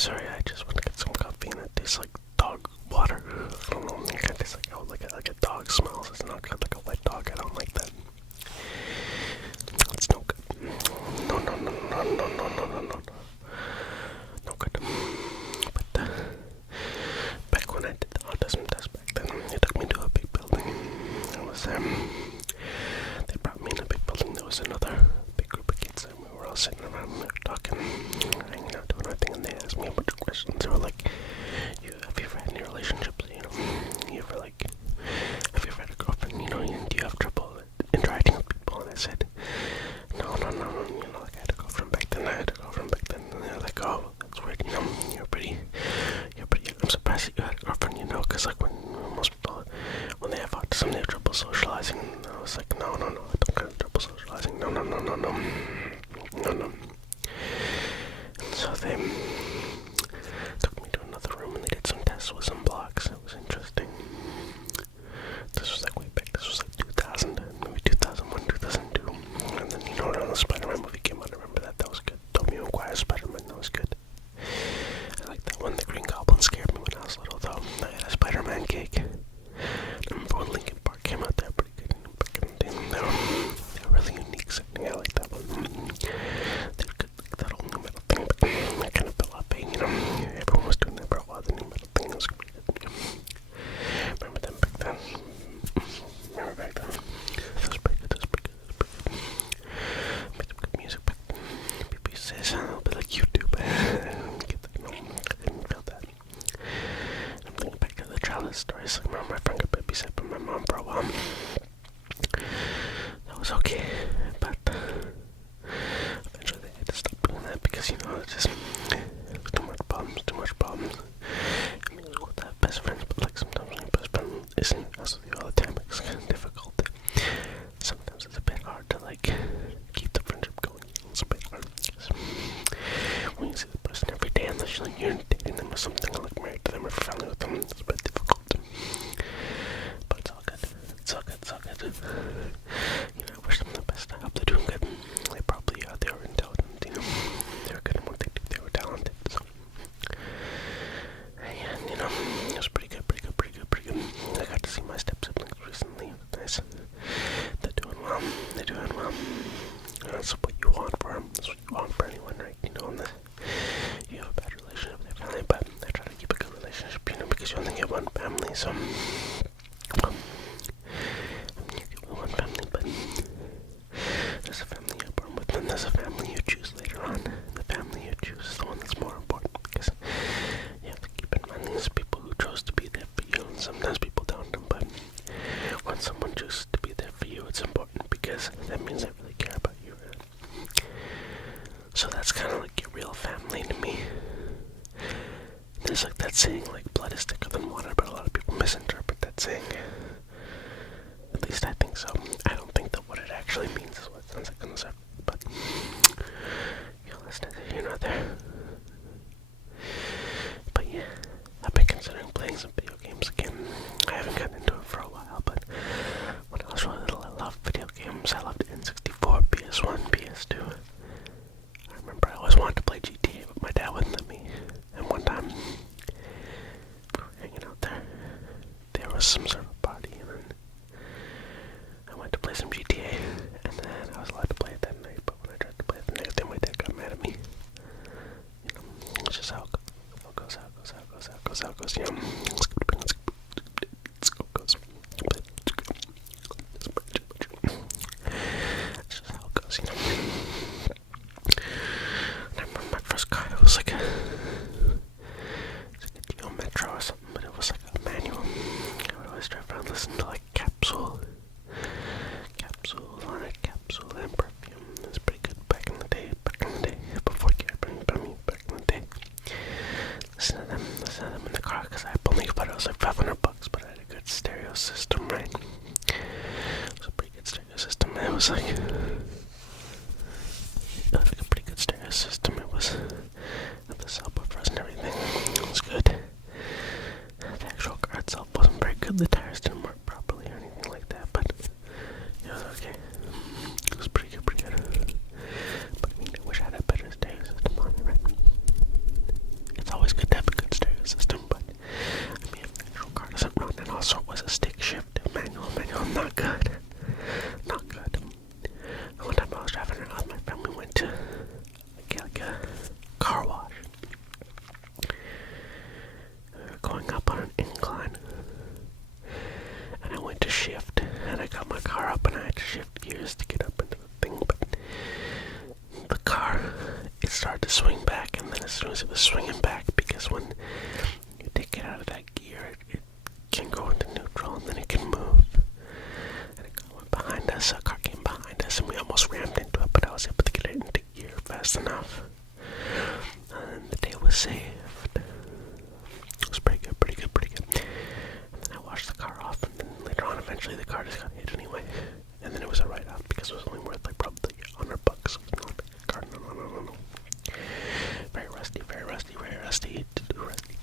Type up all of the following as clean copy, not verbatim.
sorry, I just want to get some coffee and it tastes like dog water. I don't know, it kind of tastes like a dog smells. It's not good, like a wet dog. I don't like that. It's no good. No, no, no, no, no, no, no, no, no. No good. But back when I did the autism test back then, they took me to a big building. It was they brought me in a big building. There was another big group of kids, and we were all sitting around and we were talking, hanging out, doing our thing, and they asked me a bunch of questions. They were like, have you ever had any relationships, you know? You ever like, have you ever had a girlfriend, you know? Do you have trouble interacting with people? And I said, no, you know, like I had a girlfriend back then, and they're like, oh, that's weird, you know, you're pretty, I'm surprised that you had a girlfriend, you know, because like when most people, when they have autism, they have trouble socializing, and I was like, no, I don't have trouble socializing, no. And so they took me to another room and they did some tests with some blocks. It was interesting. This was like way back, this was like 2000, maybe 2001, 2002, and then, you know, when the Spider-Man movie came out, I remember that was good. Tobey Maguire's Spider-Man, that was good. I like that one. The Green Goblin scared me when I was little, though. I had a Spider-Man cake. I remember when Linkin Park came out, they were pretty good back in the day. They were really unique sounding. I like that one. They were good, like that old new metal thing, but I kind of fell off paying, you know. Everyone was doing that for a while, the new metal thing was pretty good. Remember them back then? Remember back then? That was pretty good, Made some good music back then. People used to say it sounded a little bit like YouTube. I didn't feel that. I'm thinking back to the childhood stories. Like, my friend got babysat by my mom for a while. That was okay, but eventually they had to stop doing that because, you know, it was too much problems. I mean, it's cool to have best friends, but like sometimes when your best friend isn't honest with you all the time, it's kind of difficult. Sometimes it's a bit hard to like keep the friendship going. It's a bit hard because when you see the person every day, unless you're dating them or something, or like married to them or family with them, it's a bit difficult. But it's all good. You know, I wish them the best. I hope they're doing good. They probably are. They were intelligent, you know. They were good at what they do. They were talented. So, and you know, it was pretty good. I got to see my step siblings recently. It was nice. They're doing well. That's what you want for them. That's what you want for anyone, right? You know, unless you have a bad relationship with your family, but I try to keep a good relationship, you know, because you only get one family, so you get one family, but there's a family you're born with, and there's a family you choose later on. The family you choose is the one that's more important, because you have to keep in mind there's people who chose to be there for you, and sometimes people don't, but when someone chooses to be there for you, it's important, because that means they really care about you, right? So that's kind of like your real family to me. There's like that saying, like, blood is thicker than water, but a lot of people misinterpret that saying. At least I think so. I don't think that what it actually means is what it sounds like on the surface, but you'll listen to it, you're not there. But yeah, I've been considering playing some video games again. I haven't gotten into it for a while, but when I was really little, I loved video games. I loved N64, PS1, PS2. I remember I always wanted to play GTA, but my dad wouldn't let me. And one time, we were hanging out there. There was some sort of party, and then I went to play some GTA, and then I was allowed to play it that night, but when I tried to play it the next day, my dad got mad at me. You know, it's just how it goes, you know. It's just how it goes, you know. And I remember my first car, it was like a Geo Metro or something, but it was like a manual. I would always drive around and listen to like Capsule on it, Capsule and Perfume. It was pretty good back in the day, before Gary brought me back in the day. Listen to them in the car, because I believe it was like $500, but I had a good stereo system, right? It was a pretty good stereo system. It was like a pretty good stereo system. It was with the subwoofers and everything. It was good. The actual car itself wasn't very good. The tires didn't work properly or anything like that, but it was okay. It was pretty good. But I mean, I wish I had a better stereo system on it, right? It's got my car up and I had to shift gears to get up into the thing, but the car, it started to swing back, and then as soon as it was swinging back, because when you take it out of that gear, it can go into neutral and then it can move. And it went behind us, a car came behind us, and we almost rammed into it, but I was able to get it into gear fast enough. And the day was saved. It was pretty good. And then I washed the car off, and then later on, eventually the car just got hit anyway. And then it was a write-off because it was only worth like probably $100. So it's not a big car. No. Very rusty.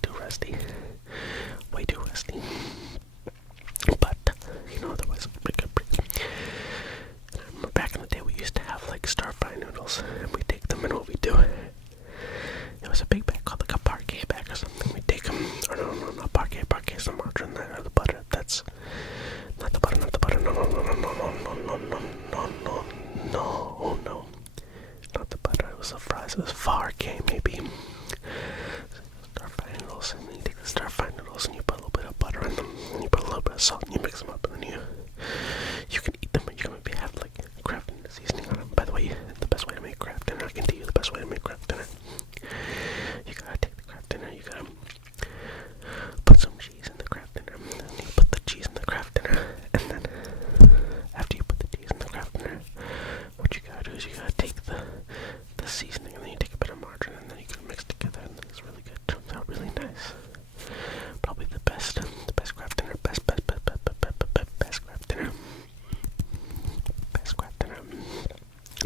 Too rusty. Way too rusty. But, otherwise it was pretty good. And I remember back in the day we used to have like stir-fry noodles, and we take them, and what we do, it was a big bag called like a parquet bag or something. We take them, or no, not parquet is the margarine, or the butter. That's not the butter. No. Not the butter, it was the fries. It was Farkay, maybe. Stir-fry noodles, and you take the stir-fry noodles and you put a little bit of butter in them, and you put a little bit of salt, and you mix them up, and then you can eat them, or you can maybe have like Kraft seasoning on them. By the way, the best way to make Kraft dinner, I can tell you the best way to make Kraft dinner. You gotta take the Kraft dinner, you gotta put some cheese in the Kraft dinner, and then you put the cheese in the Kraft dinner, and then after you put the cheese in the Kraft dinner, what you gotta do is you gotta take the seasoning, and then you take a bit of margarine, and then you can mix together, and then it's really good. Turns out really nice. Probably the best Kraft dinner, best Kraft dinner. Best Kraft dinner.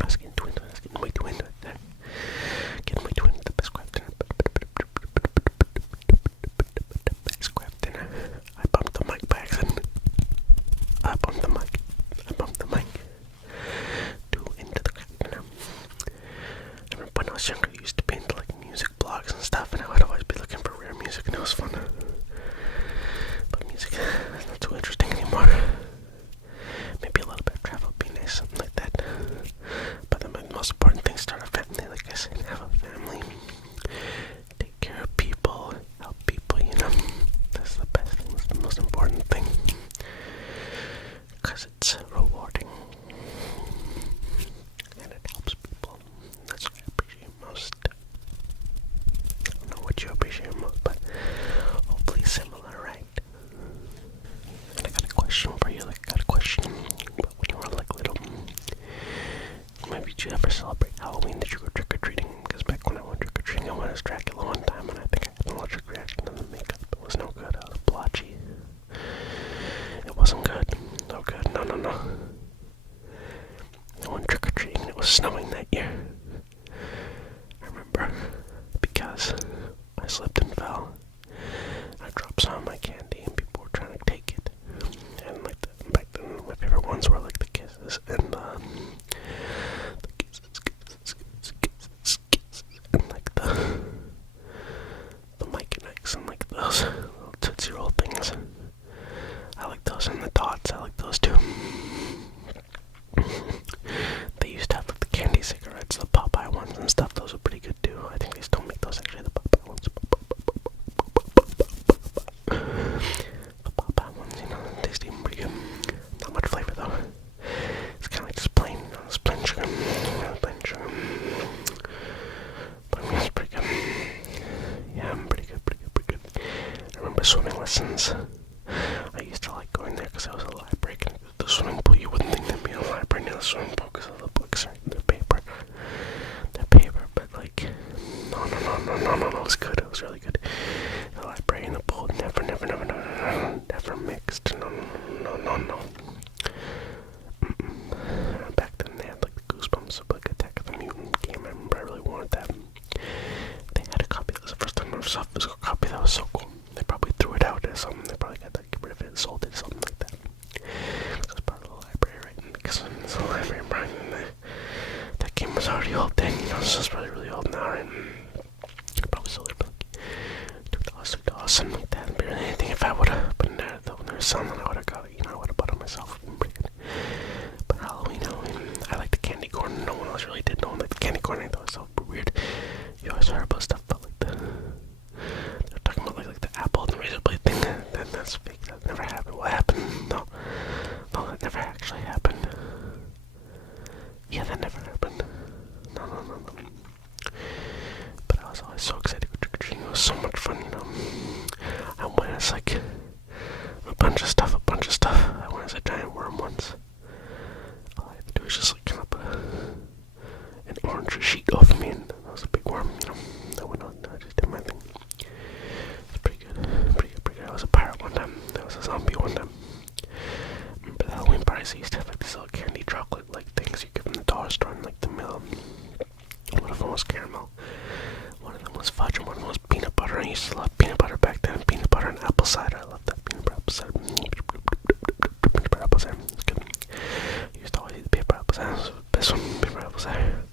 I was getting way too into it there. The best Kraft dinner. Best Kraft dinner. I bumped the mic by accident. I bumped the mic. Too into the Kraft dinner. I remember when I was younger, I used to be into like music blogs and stuff, and I would always be looking for rare music, and it was fun. But music is not too interesting anymore. Maybe a little bit of travel would be nice, something like that. But the most important thing is start a family, like I said, have a family. Take care of people, help people, That's the best thing, that's the most important thing. Because it's rewarding. And it helps people. That's what I appreciate most. I don't know what you appreciate most, but hopefully similar, right? And I got a question for you, about when you were like little. Maybe did you ever celebrate Halloween? Did you go trick-or-treating? Because back when I went trick-or-treating, I went as Dracula one time, and I think I had an allergic reaction to the makeup. It was no good. I was blotchy. It wasn't good. No good. No. I went trick-or-treating, and it was snowing that year. I remember, because I slipped and fell. I dropped some of my candy, and people were trying to take it. And back then, my favorite ones were like the kisses and the kisses, and like the Mike and Ike's, and like those little Tootsie Roll things. I like those, and the Tots, I like those too. They used to have like the candy cigarettes, the Popeye ones and stuff. Those are pretty good too. I think they still make those, actually, the Popeye ones. The Popeye ones, they taste even pretty good. Not much flavor though. It's kind of like just plain, just plain sugar. But it's pretty good. Yeah, pretty good. I remember swimming lessons. I used to like going there because I was a library. The swimming pool, you wouldn't think there'd be a library near the swimming pool because of the books, right? They're paper, but like, no, it was good. It was really good. The library and the pool never mixed. No. Back then they had like the Goosebumps, like Attack of the Mutant game. I remember I really wanted that. They had a copy. That was the first time I ever saw a physical copy. That was so cool. They probably threw it out or something. They probably got get rid of it, sold it, something like that. It was part of the library, right? Because it's a library, Brian, and never actually happened. Yeah, that never happened. No. But I was always so excited to go trick-or-treating. It was so much fun, I went as like a bunch of stuff. I went as a giant worm once. All I had to do was just like kind of put an orange sheet over me, and that was a big worm, I went on, I just did my thing. It's pretty good. I was a pirate one time. I was a zombie one time. Remember the Halloween parties? I used to have like these little candy chocolate like things you get from the dollar store in like the middle. One of them was caramel. One of them was fudge, and one of them was peanut butter. I used to love peanut butter back then. Peanut butter and apple cider. I love that peanut butter apple cider. Peanut butter apple cider. It's good. I used to always eat the peanut butter apple cider. It was the best one. Peanut butter apple cider.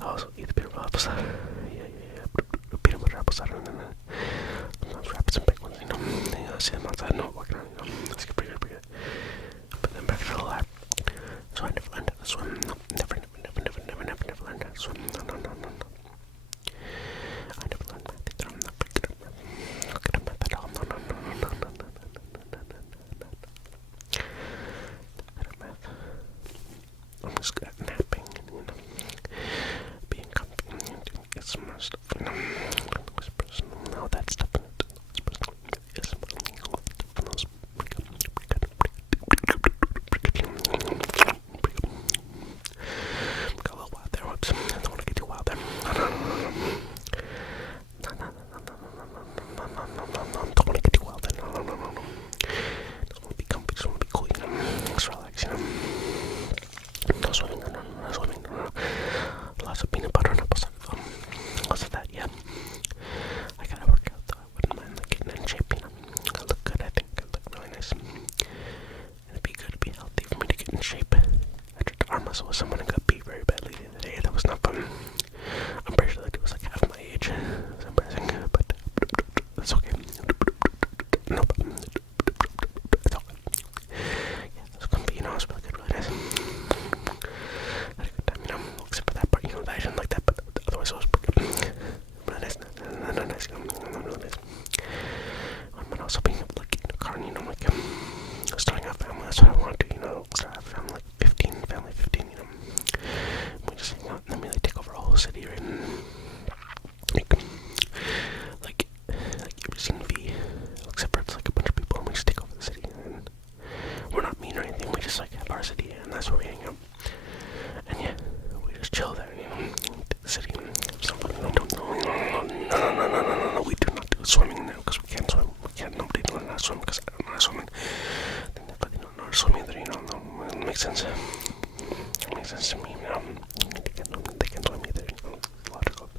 I also eat the peanut butter apple cider. Yeah. Peanut butter apple cider, and then sometimes wrap some big ones. See them outside, walking around. That's pretty good. But then back to the lab. So I never learned how to swim. Never learned how to swim. No. I never learned math either. I'm not very good at math. Not good at math at all. No. Not good at math. I'm just good at napping and, being comfy and doing ASMR stuff, whispers and all that stuff. Lots of peanut butter and apple cider. Lots of that, yeah. I gotta work out though. I wouldn't mind like getting in shape, I look good, I think. I look really nice. And it'd be good to be healthy for me to get in shape. I tried to arm wrestle with someone and got beat very badly the other day. That was not fun. I'm pretty sure that it was like half my age. It was embarrassing, but it's okay. No problem. It's all good. Yeah, that was comfy, it was really good, really nice. Had a good time, except for that part, I didn't like that, but otherwise it was pretty good. Really nice, really nice. But also being able to like get in a car and, starting a family, that's what I want to, start a family, like 15, we just hang out, and then we like take over a whole city, right? Like you've seen V, except for it's like a bunch of people, and we just take over the city, and we're not mean or anything, we just like have our city, and that's where we hang out. And yeah, we just chill there, take the city, and have some fun. No, we do not do swimming now, because we can't swim. Nobody knows how to swim, because I don't know how to swim. Then nobody don't know how to swim either, no, it makes sense. It makes sense to me, they can't swim either, it's logical.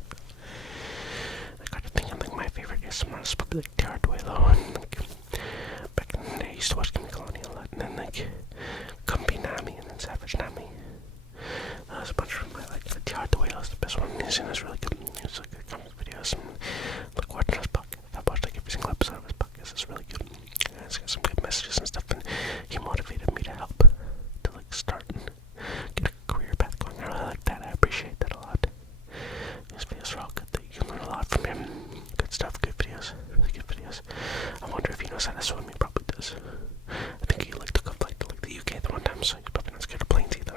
I got to think, my favorite ASMR is probably like Tara Duelo, and back in the day, I used to watch Kimmy Colony a lot, and then Kumpy Nami, and then Savage Nami. That was a bunch of my Tara Duelo is the best one. He's really good. He's like comic videos, and watching his podcast. I've watched every single episode of his podcast. It's really good. And it's got some good messages and stuff, and he motivated me to help to start and get a career path going. I really like that. I appreciate that a lot. His videos are all good. You can learn a lot from him. Good stuff. Good videos. Really good videos. I wonder if he knows how to swim. He probably does. I think he took a flight to the UK the one time, so he's probably not scared of planes either.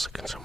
seconds.